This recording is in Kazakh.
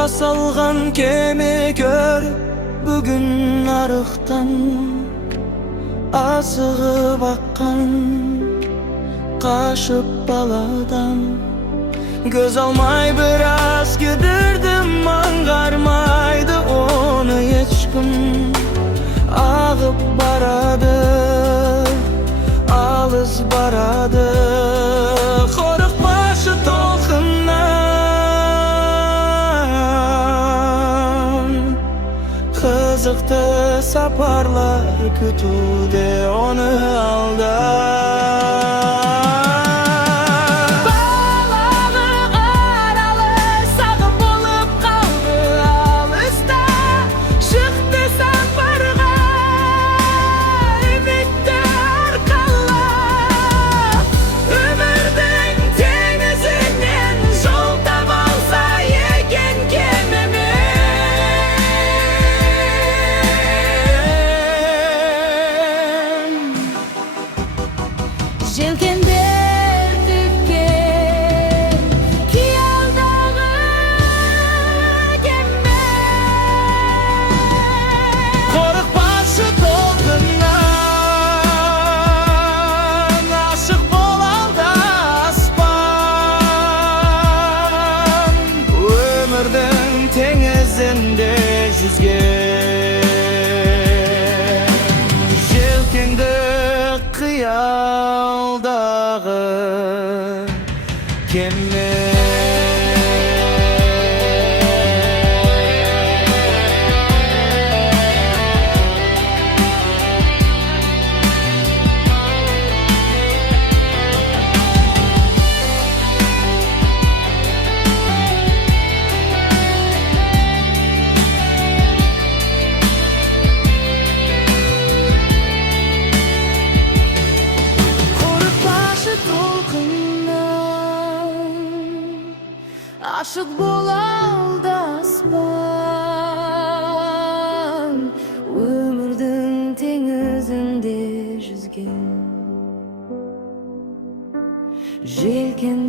жасалған кеме көріп бүгін нарықтан асығып аққан, қашып баладан көз алмай біраз кідірдім, аңғармайды оны ешкім. Ағып барады, алыс барады, қорықпашы толқыннан. Қызықты сапарлар күтуде оны алда. Желкендер тіккен қиялдағы кеме. Қорықпашы толқыннан, ашық бол алда аспан. Өмірдің теңізінде жүзген, желкенді қиялдағы кеме. Aşık bol alda aspan, ömürдің теңізінде жүзген, желкен